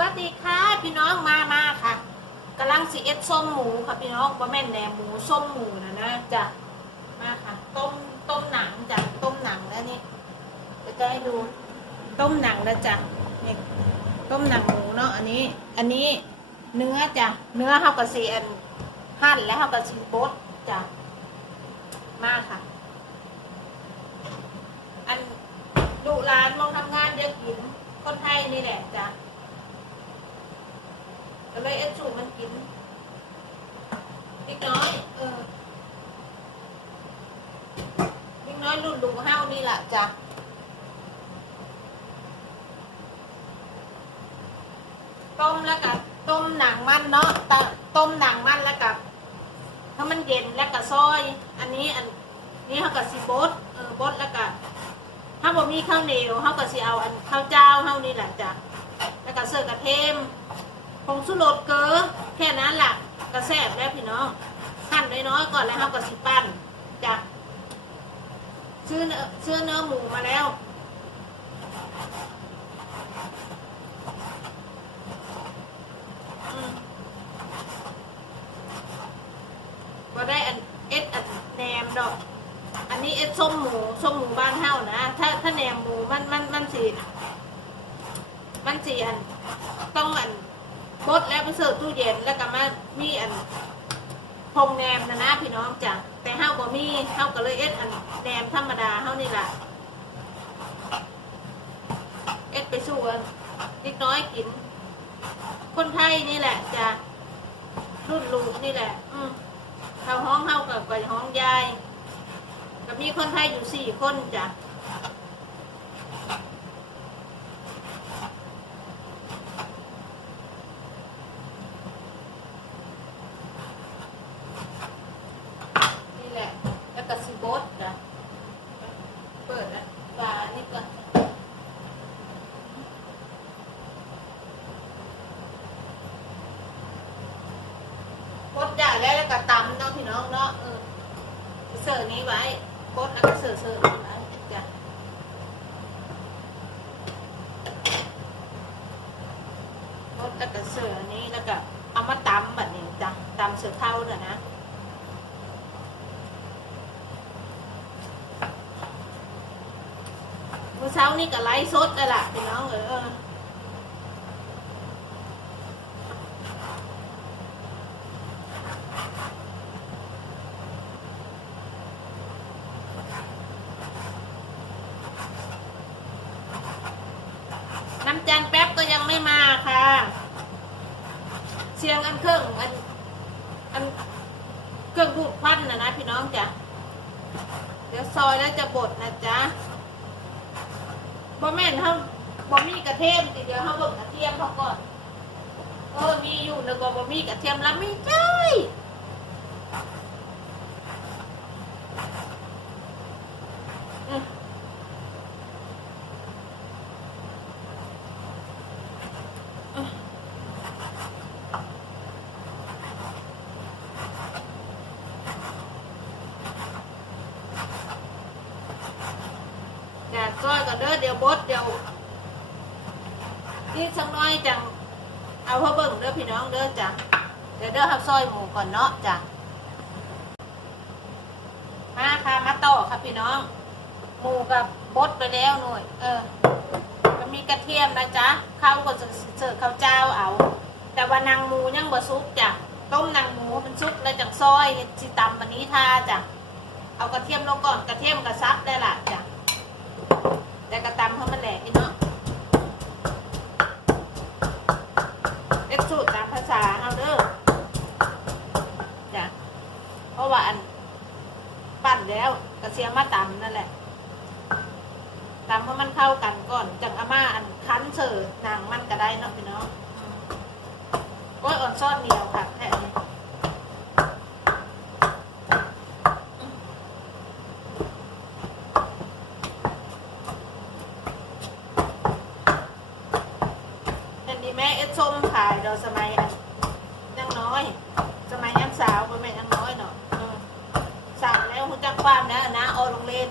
วัสดีค่ะพี่น้องมามาค่ะกำลังสีเอ็ดส้มหมูค่ะพี่น้องบะแม่นแหนมหมูส้มหมูนะนะจะมาค่ะ ต้มต้มหนังจ้ะต้มหนังแล้วนี่จะให้ดู ต้มหนังแล้วจ้ะนี่ต้มหนังหมูเนาะอันนี้ อันนี้เนื้อจ้ะเนื้อเฮากระสีอันหั่นแล้วเฮากระสีบดจ้ะมาค่ะ อันลูกหลานมองทำงานเยอะกินคนไทยนี่แหละจ้ะ ก็เลยเอ็ดสูมันกินนิดน้อย เออนิดน้อยรุ่นดูเฮ้านี่แหละจ้ะต้มแล้วกับต้มหนังมันเนาะตต้มหนังมันแล้วกับถ้ามันเย็นแล้วกับซอย อันนี้อันนี้เขากับซีบดเออบดแล้วกับถ้าบ่มีข้าวเหนียวเขากับซีเอาอันข้าวเจ้าเฮานี่แหละจ้ะแล้วก็เสิร์ฟกระเทม ผงสุรสเกอแค่นั้นแหละกระแซบแล้วพี่น้องหั่นน้อยๆก่อนแล้วเราก็สิปั้นจ้ะซื้อเนื้อซื้อเนื้อหมูมาแล้วก็ได้อันเอ็ดอันแหนมดอก อันนี้เอ็ดส้มหมูส้มหมูบ้านเฮานะ ถ้าถ้าแหนมหมูมันมันมันสีมันสีอันต้องอัน บดแล้วไปเสิร์ฟตู้เย็นแล้วก็มามีอันพงแหนมนะนะพี่น้องจ้ะแต่เฮาบ่มีเฮาก็เลยเอ็ดอันแหนมธรรมดาเฮานี่แหละเอ็ดไปสู้อันนิดน้อยกิน คนไทยนี่แหละจ้ะรุ่นลูกนี่แหละ อืมเขาห้องเฮากับไปห้องยายก็มีคนไทยอยู่สี่คนจ้ะ นี่แหละ แล้วก็ซิโบสจ้ะเปิดอะปลานี่ก่อนโคตรใหญ่ แล้วก็ตำเนาะพี่น้องเนาะเออเสิร์ฟนี้ไว้โคตรแล้วก็เสิร์ฟเสิร์ฟนี้ไว้จ้ะโคตรแล้วก็เสิร์ฟอันนี้แล้วก็เอามาตำแบบนี้จ้ะตำเสิร์ฟเท่าน่ะนะเมื่อเช้านี่ก็ไลฟ์สดเลยล่ะพี่น้องเออเออ น้ำจันแป๊บก็ยังไม่มาค่ะเสียงอันเครื่องอันอันเครื่องดูดควันนะนะพี่น้องจ้ะเดี๋ยวซอยแล้วจะบดนะจ๊ะบ่แม่นเฮาบ่มีกระเทียมติเดี๋ยวเฮาบิ่งกระเทียมเขาก่อนเออมีอยู่แล้วก็บ่มีกระเทียมแล้วไม่ใช่อืมอืมอย่าก้อยก่อน เด้อเดี๋ยวบดเดี๋ยวนี่สักหน้อยจังเอาเพื่อเบิ่งเด้อพี่น้องเด้อจ้ะเดี๋ยวเด้อครับซอยหมูก่อนเนาะจ้ะมาค่ะมาต่อค่ะพี่น้อง หมูกับบดไปแล้วหน่อยเออมันมีกระเทียมนะจ๊ะข้าวก็จะเสิร์ฟข้าวเจ้าเอา แต่ว่านางหมูยังบ่ซุกจ้ะต้มนางหมูมันซุกแล้วจากซอยสิตำวันนี้ทาจ้ะเอากระเทียมลงก่อนกระเทียมกระซับได้ละจ้ะ แต่กระตำเพราะมันแหลกพี่เนาะเอ็ดสูตรตามภาษาเอาเด้อจ้ะเพราะว่าอันปั่นแล้วกระเสียมาตำนั่นแหละตำให้มันเข้ากันก่อนจังอาม่าอันคั้นเสิร์หนางมันก็ได้เนาะพี่น้องอืมโอ้ยอ่อนซอดเดียวค่ะแค่นี้เห็นดีแม่เอ็ดส้มขายเราสมัยอันยังน้อย สมัยยังสาวก็แม่ยังน้อยเนาะเออสาวแล้ว ความนะนะเอาลงเล่น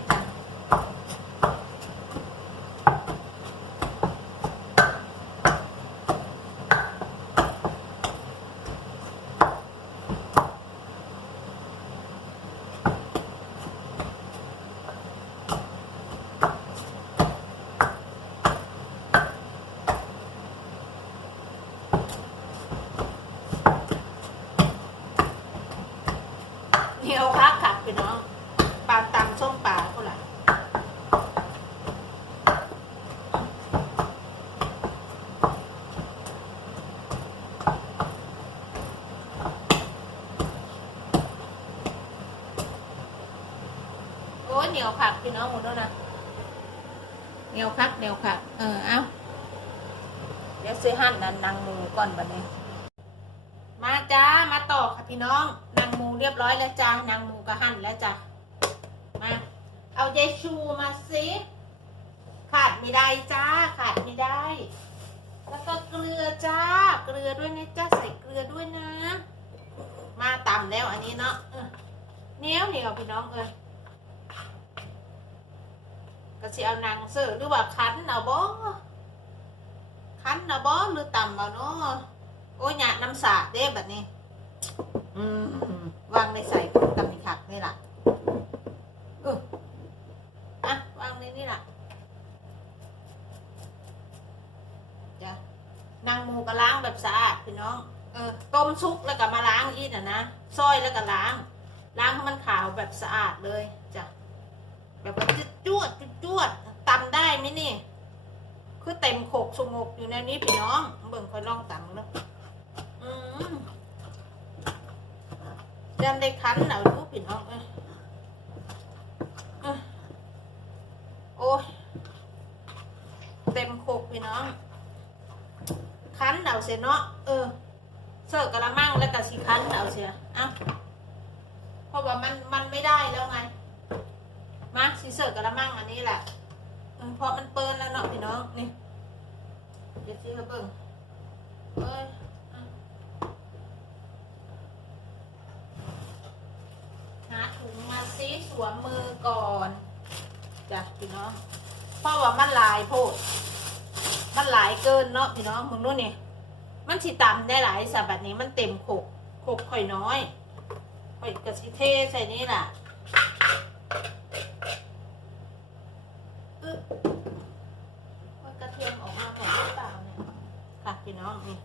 จ้ะยเหนียวผักพี่น้องหมดแล้วนะเหนียวคักเหนียวคัก เออเอาเดี๋ยวซื้อหั่นนันนางหมูก่อนบัดนี้ มาจ้ามาต่อค่ะพี่น้องนางหมูเรียบร้อยแล้วจ้านางหมูก็หั่นแล้วจ้ะมาเอาเยชูมาสิขาดไม่ได้จ้าขาดไม่ได้ แล้วก็เกลือจ้าเกลือด้วยนะจ้าใส่เกลือด้วยนะ มาตำแล้วอันนี้เนาะเออเหนียวเหนียวพี่น้องเอ้ย ก็สิเอานางเสือหรือว่าคันเอาบ่คันเอาบ่หรือต่ำเอาเนาะโอ้ยหยาดน้ำสาดเด้แบบนี้ อืมวางในใส่ตำนี่คักนี่ล่ะเอออะวางในนี่ล่ะจ้ะนางหมูก็ล้างแบบสะอาดพี่น้อง เออต้มซุกแล้วก็มาล้างอีกนะนะซอยแล้วก็ล้าง ล้างให้มันขาวแบบสะอาดเลย คือเต็มโขกสงกอยู่ในนี้พี่น้อง เบิ่งคอยลองตำแล้วอืมได้คั้นเอาดูพี่น้องเอ้ยเอ้ยโอ้ยเต็มโขกพี่น้อง คั้นเอาเสียเนาะเออเสิร์ฟกระมังแล้วก็สีคั้นเอาเสียเอ้าเพราะว่ามันมันไม่ได้แล้วไงมาสีเสิร์ฟกระมังอันนี้แหละ เออเพราะมันเปินแล้วเนาะพี่น้องนี่เดี๋ยวสิเขาเบิ่งเอ้ยหาถุงมาซีสวมมือก่อนจ้ะพี่น้องเพราะว่ามันหลายโพดมันหลายเกินเนาะพี่น้องมึงดูนี่มันสิตำได้หลายสับแบบนี้มันเต็มขกขกข่อยน้อยข่อยกระสิเทใส่นี่แหละอึ๊บว่ากระเทียมออกมาหมดหรือเปล่าเนี่ยค่ะพี่น้องนี่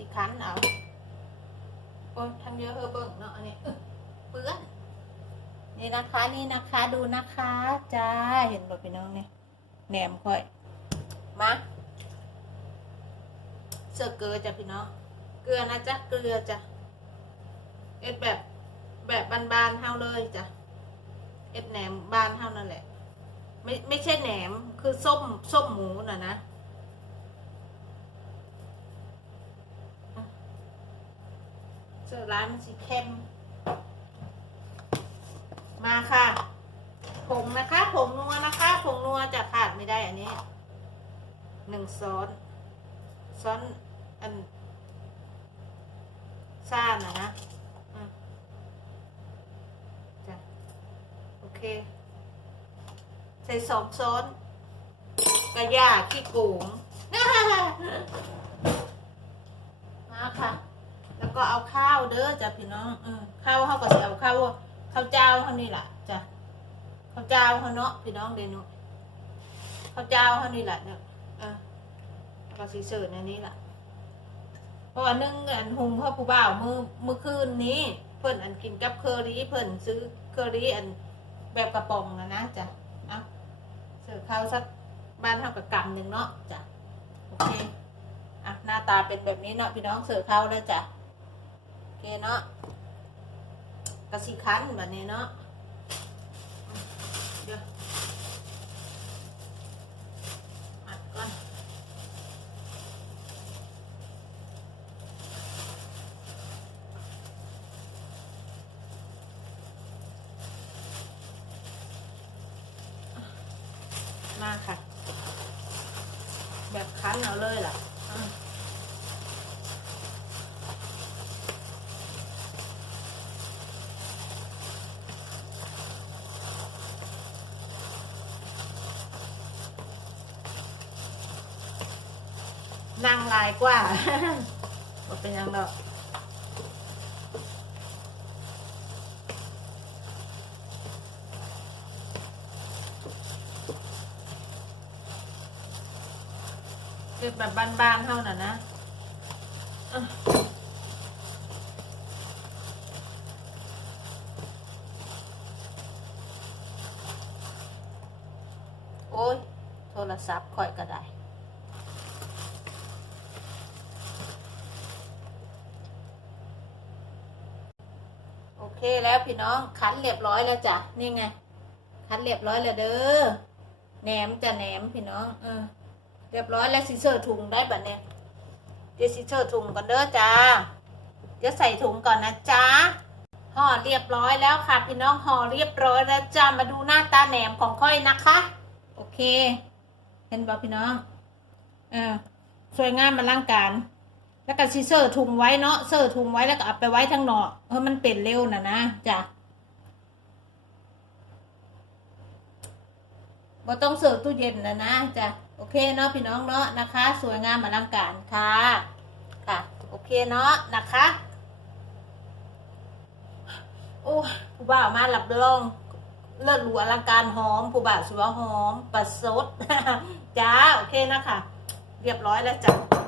สีคั้นเอาโอ้ยทำเยอะเฮอะเบิ่งเนาะอันนี้อึ๊บเปื้อนนี่นะคะนี่นะคะดูนะคะจ้าเห็นบ่พี่น้องนี่แหนมค่อยมาเสือเกลือจ้ะพี่น้องเกลือนะจ๊ะเกลือจ้ะเอ็ดแบบแบบบานๆเท่าเลยจ้ะเอ็ดแหนมบานเท่านั่นแหละไม่ไม่ใช่แหนมคือส้มส้มหมูน่ะนะเสือ ร้านมันสีเข้ม มาค่ะ ผงนะคะผงนัวนะคะผงนัวจะขาดไม่ได้อันนี้หนึ่งซ้อนซ้อนอันซ่านะนะจ้ะโอเค ใส่สองซ้อนกระยาขี้โกงมาค่ะ แล้วก็เอาข้าวเด้อจ้ะพี่น้องเออข้าวเขาก็จะเอาข้าวข้าวเจ้าเขานี่แหละจ้ะข้าวเจ้าเขาเนาะพี่น้องเดนุข้าวเจ้าเขานี่แหละเนี่ยเออแล้วก็สีเสิร์ฟในนี้แหละเพราะว่านึ่งอันหุงพ่อผู้บ่าวมือมือคืนนี้ เพิ่นอันกินกับเคอรี่เพิ่นซื้อเคอรี่อันแบบกระป๋องนะนะจ้ะเอาเสิร์ฟข้าวสักบ้านเท่ากับกำหนึ่งเนาะจ้ะโอเคอะหน้าตาเป็นแบบนี้เนาะพี่น้องเสิร์ฟข้าวแล้วจ้ะ เคเนาะกระสีคันแบบนี้เนาะเดี๋ยวอัดก่อนมาค่ะ แบบคันเอาเลยล่ะอะ นั่งลายกว่าบ่เป็นยังดอกเก็บแบบบ้านๆเท่านั้นนะอะโอ้ย โทรศัพท์ค่อยก็ได้ เคแล้วพี่น้องคันเรียบร้อยแล้วจ้ะนี่ไงคันเรียบร้อยแล้วเด้อแหนมจะแหนมพี่น้อง เออ เรียบร้อยแล้วสิเซอร์ถุงได้บัดเนี่ยเดี๋ยวสิเซอร์ถุงก่อนเด้อจ้าเดี๋ยวใส่ถุงก่อนนะจ้าห่อเรียบร้อยแล้วค่ะ พี่น้องห่อเรียบร้อยแล้วจ้ามาดูหน้าตาแหนมของค่อยนะคะ โอเค เห็นบ่พี่น้องเออสวยงามมาลังการ แล้วก็ซีเซอร์ถุงไว้เนาะเซอร์ถุงไว้แล้วก็เอาไปไว้ทางนอกเพราะมันเป็นเร็วนะนะจ้ะบ่ต้องเสิร์ฟตู้เย็นนะนะจ้ะโอเคเนาะพี่น้องเนาะนะคะ สวยงามอลังการค่ะค่ะ โอเคเนาะนะคะโอ้ผู้บ่าวมาหลับรอง เลิศหรูอลังการหอมผู้บ่าวสวยหอมประสดจ้าโอเคนะคะเรียบร้อยแล้วจ้ะ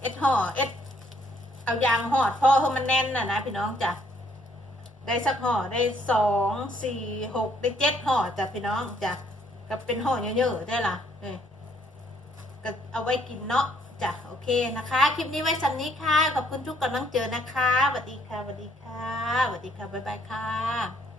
เอ็ดห่อเอ็ดเอายางห่อพ่อเพราะมันแน่นน่ะนะพี่น้องจ้ะได้สักห่อได้สองสี่หกได้เจ็ดห่อจ้ะพี่น้องจ้ะก็เป็นห่อเยอะๆได้ละเนี่ยก็เอาไว้กินเนาะจ้ะโอเคนะคะ คลิปนี้ไว้สันนี้ค่ะ ขอบคุณทุกกำลังเจอนะคะสวัสดีค่ะสวัสดีค่ะสวัสดีค่ะบ๊ายบายค่ะ